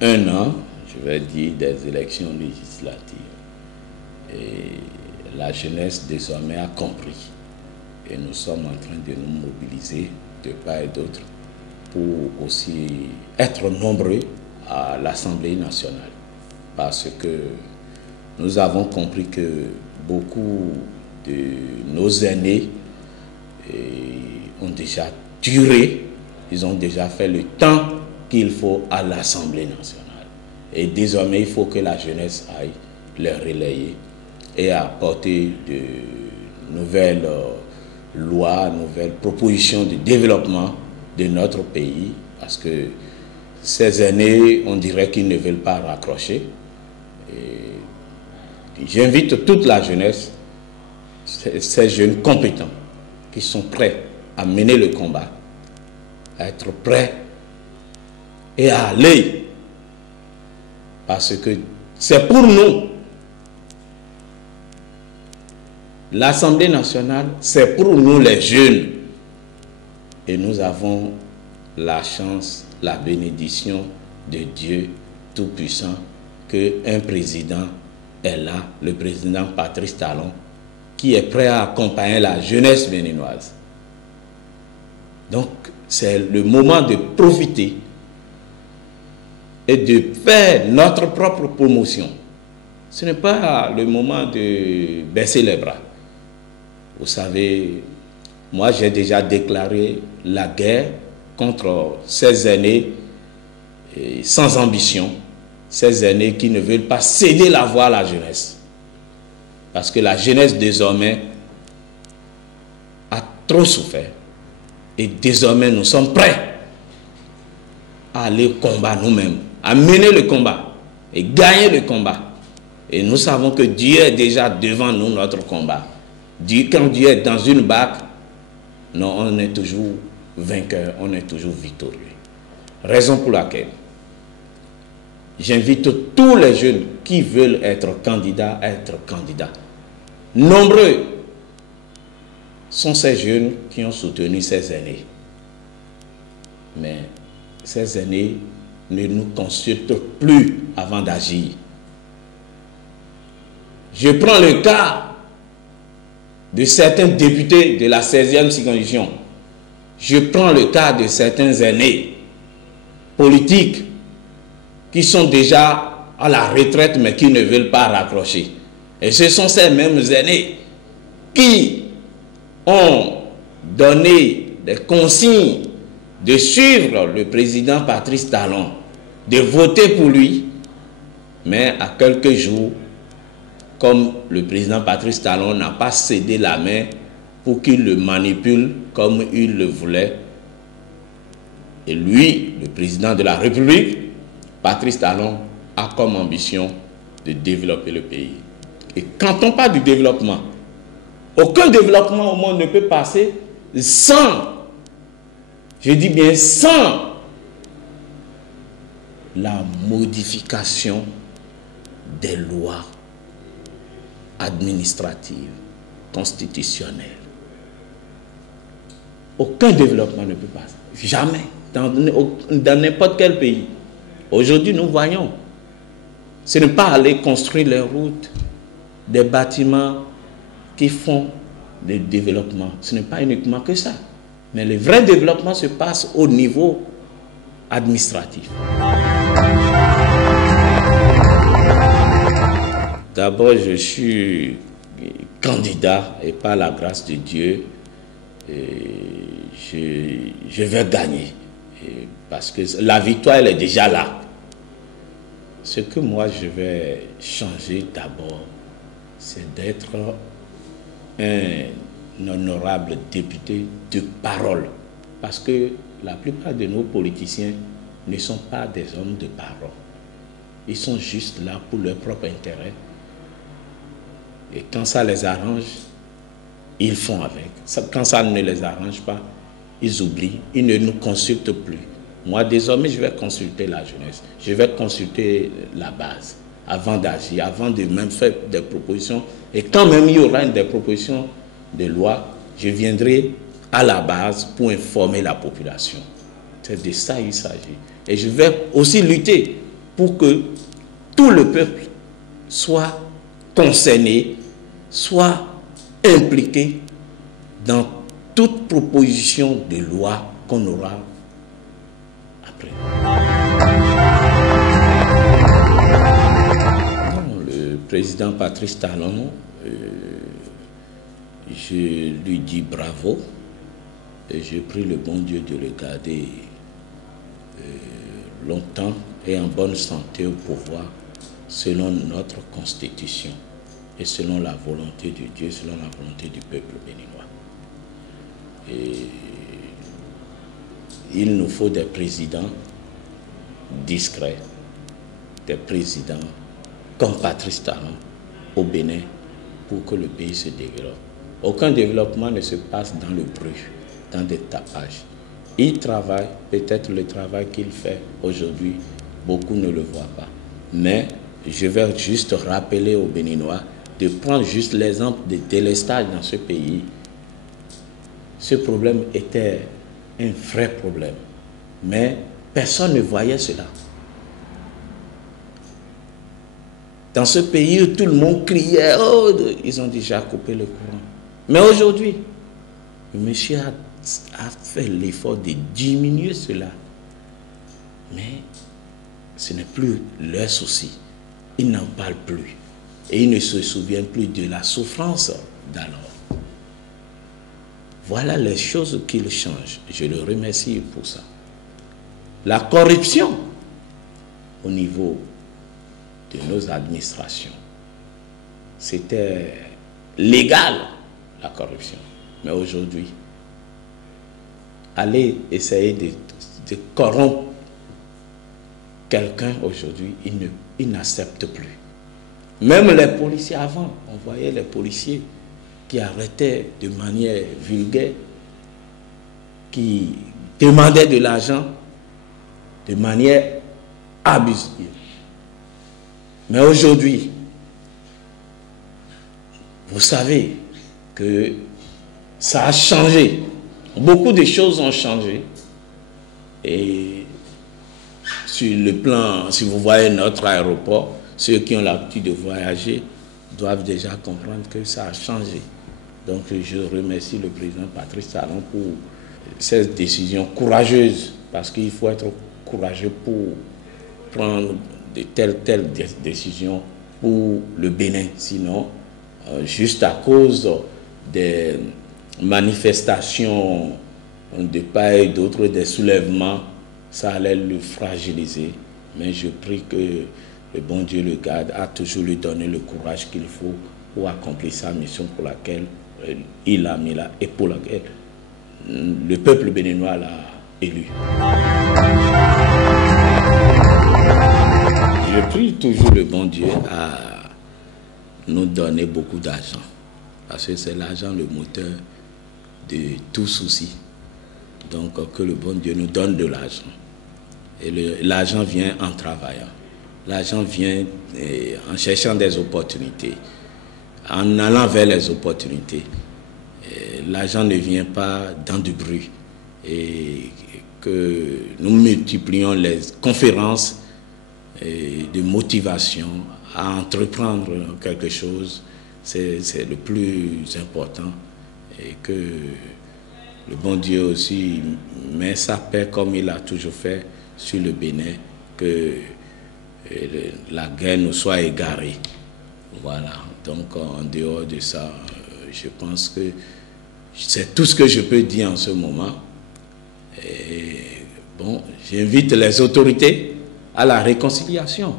1 an, je vais dire, des élections législatives. Et la jeunesse désormais a compris. Et nous sommes en train de nous mobiliser de part et d'autre pour aussi être nombreux à l'Assemblée nationale. Parce que nous avons compris que beaucoup de nos aînés ont déjà duré, ils ont déjà fait le temps qu'il faut à l'Assemblée nationale. Et désormais, il faut que la jeunesse aille les relayer et apporter de nouvelles lois, nouvelles propositions de développement de notre pays, parce que ces aînés, on dirait qu'ils ne veulent pas raccrocher. J'invite toute la jeunesse, ces jeunes compétents, qui sont prêts à mener le combat, à être prêts et à aller. Parce que c'est pour nous. L'Assemblée nationale, c'est pour nous les jeunes. Et nous avons la chance, la bénédiction de Dieu Tout-Puissant, qu'un président est là, le président Patrice Talon, qui est prêt à accompagner la jeunesse béninoise. Donc, c'est le moment de profiter et de faire notre propre promotion. Ce n'est pas le moment de baisser les bras. Vous savez, moi j'ai déjà déclaré la guerre contre ces aînés sans ambition, ces aînés qui ne veulent pas céder la voie à la jeunesse. Parce que la jeunesse désormais a trop souffert. Et désormais nous sommes prêts à aller combattre nous-mêmes, à mener le combat et gagner le combat. Et nous savons que Dieu est déjà devant nous, notre combat. Quand Dieu est dans une barque, non, on est toujours vainqueur, on est toujours victorieux. Raison pour laquelle j'invite tous les jeunes qui veulent être candidats à être candidats. Nombreux sont ces jeunes qui ont soutenu ces aînés. Mais ces aînés ne nous consultent plus avant d'agir. Je prends le cas de certains députés de la 16e circonscription. Je prends le cas de certains aînés politiques qui sont déjà à la retraite mais qui ne veulent pas raccrocher. Et ce sont ces mêmes aînés qui ont donné des consignes de suivre le président Patrice Talon, de voter pour lui, mais à quelques jours, comme le président Patrice Talon n'a pas cédé la main pour qu'il le manipule comme il le voulait, et lui, le président de la République, Patrice Talon, a comme ambition de développer le pays. Et quand on parle du développement, aucun développement au monde ne peut passer sans, je dis bien sans, la modification des lois administratives, constitutionnelles. Aucun développement ne peut passer. Jamais. Dans n'importe quel pays. Aujourd'hui, nous voyons. Ce n'est pas aller construire les routes, des bâtiments qui font le développement. Ce n'est pas uniquement que ça. Mais le vrai développement se passe au niveau administratif. D'abord, je suis candidat et par la grâce de Dieu, je vais gagner. Parce que la victoire, elle est déjà là. Ce que moi, je vais changer d'abord, c'est d'être un honorable député de parole. Parce que la plupart de nos politiciens ne sont pas des hommes de parole. Ils sont juste là pour leur propre intérêt. Et quand ça les arrange, ils font avec. Quand ça ne les arrange pas, ils oublient, ils ne nous consultent plus. Moi, désormais, je vais consulter la jeunesse. Je vais consulter la base avant d'agir, avant de même faire des propositions. Et quand même il y aura des propositions de loi, je viendrai à la base pour informer la population. C'est de ça qu'il s'agit. Et je vais aussi lutter pour que tout le peuple soit concerné, soit impliqué dans toute proposition de loi qu'on aura après. Non, le président Patrice Talon, je lui dis bravo et je prie le bon Dieu de le garder longtemps et en bonne santé au pouvoir selon notre constitution et selon la volonté de Dieu, selon la volonté du peuple béninois. Et il nous faut des présidents discrets, des présidents comme Patrice Talon au Bénin pour que le pays se développe. Aucun développement ne se passe dans le bruit, dans des tapages. Il travaille, peut-être le travail qu'il fait aujourd'hui, beaucoup ne le voient pas. Mais je vais juste rappeler aux Béninois de prendre juste l'exemple de délestage dans ce pays. Ce problème était un vrai problème, mais personne ne voyait cela. Dans ce pays où tout le monde criait, oh, ils ont déjà coupé le courant. Mais aujourd'hui, le monsieur a fait l'effort de diminuer cela. Mais ce n'est plus leur souci. Ils n'en parlent plus. Et ils ne se souviennent plus de la souffrance d'alors. Voilà les choses qu'il change. Je le remercie pour ça. La corruption au niveau de nos administrations, c'était légal, la corruption. Mais aujourd'hui, aller essayer de corrompre quelqu'un aujourd'hui, il n'accepte plus. Même les policiers avant, on voyait les policiers qui arrêtaient de manière vulgaire, qui demandaient de l'argent de manière abusive. Mais aujourd'hui, vous savez que ça a changé. Beaucoup de choses ont changé. Et sur le plan, si vous voyez notre aéroport, ceux qui ont l'habitude de voyager doivent déjà comprendre que ça a changé. Donc je remercie le président Patrice Talon pour cette décision courageuse, parce qu'il faut être courageux pour prendre de telles décisions pour le Bénin. Sinon, juste à cause des manifestations de part et d'autre, des soulèvements, ça allait le fragiliser. Mais je prie que le bon Dieu le garde, a toujours lui donné le courage qu'il faut pour accomplir sa mission pour laquelle il a mis là et pour laquelle le peuple béninois l'a élu. Je prie toujours le bon Dieu à nous donner beaucoup d'argent, parce que c'est l'argent le moteur de tout souci. Donc que le bon Dieu nous donne de l'argent. Et l'argent vient en travaillant. L'argent vient en cherchant des opportunités, en allant vers les opportunités. L'argent ne vient pas dans du bruit. Et que nous multiplions les conférences de motivation à entreprendre quelque chose, c'est le plus important. Et que le bon Dieu aussi met sa paix comme il a toujours fait sur le Bénin, que la guerre nous soit égarée. Voilà. Donc en dehors de ça, je pense que c'est tout ce que je peux dire en ce moment. Et bon, j'invite les autorités à la réconciliation.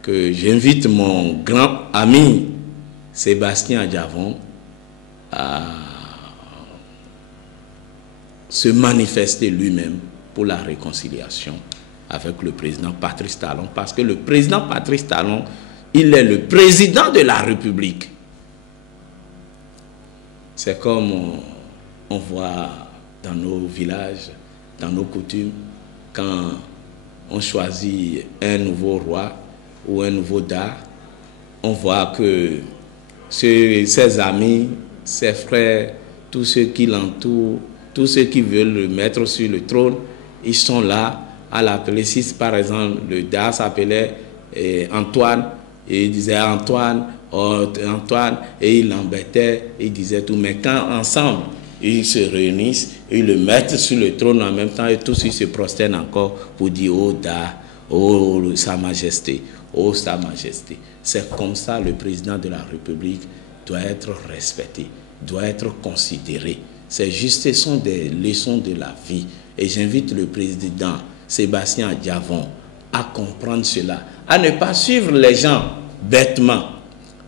Que j'invite mon grand ami Sébastien Adjavon à se manifester lui-même pour la réconciliation avec le président Patrice Talon, parce que le président Patrice Talon, il est le président de la République. C'est comme on voit dans nos villages, dans nos coutumes, quand on choisit un nouveau roi ou un nouveau dard, on voit que ses amis, ses frères, tous ceux qui l'entourent, tous ceux qui veulent le mettre sur le trône, ils sont là à l'appeler. Si par exemple le DA s'appelait Antoine, et il disait Antoine, oh, Antoine, et il l'embêtait, il disait tout. Mais quand ensemble, ils se réunissent, ils le mettent sur le trône en même temps, et tous ils se prosternent encore pour dire oh DA, oh Sa Majesté, oh Sa Majesté. C'est comme ça le président de la République doit être respecté, doit être considéré. C'est juste, ce sont des leçons de la vie. Et j'invite le président Sébastien Diavon à comprendre cela, à ne pas suivre les gens bêtement.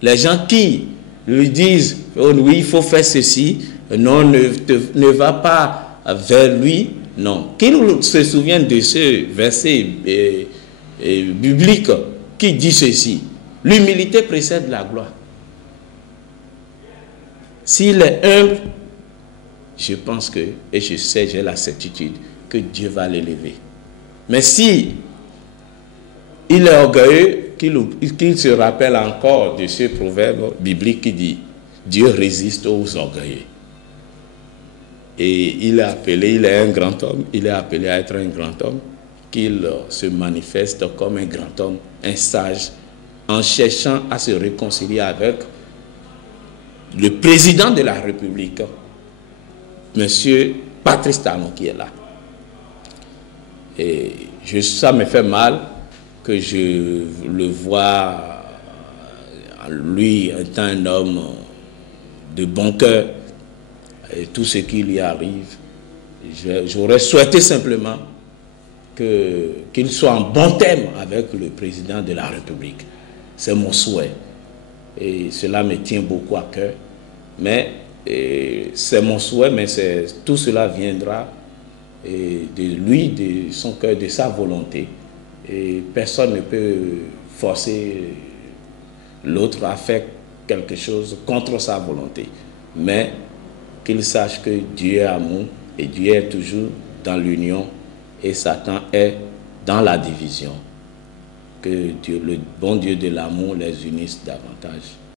Les gens qui lui disent oh oui, il faut faire ceci, non, ne va pas vers lui, non. Qu'il se souvienne de ce verset biblique qui dit ceci: l'humilité précède la gloire. S'il est humble, je pense que, et je sais, j'ai la certitude que Dieu va l'élever. Mais si il est orgueilleux, qu'il se rappelle encore de ce proverbe biblique qui dit Dieu résiste aux orgueilleux. Et il est un grand homme, il est appelé à être un grand homme, qu'il se manifeste comme un grand homme, un sage, en cherchant à se réconcilier avec le président de la République, M. Patrice Talon, qui est là. Et ça me fait mal que je le vois, lui étant un homme de bon cœur, et tout ce qui lui arrive. J'aurais souhaité simplement qu'il soit en bon terme avec le président de la République. C'est mon souhait. Et cela me tient beaucoup à cœur. Mais c'est mon souhait, mais tout cela viendra de lui, de son cœur, de sa volonté. Et personne ne peut forcer l'autre à faire quelque chose contre sa volonté. Mais qu'il sache que Dieu est amour et Dieu est toujours dans l'union et Satan est dans la division. Que Dieu, le bon Dieu de l'amour les unisse davantage.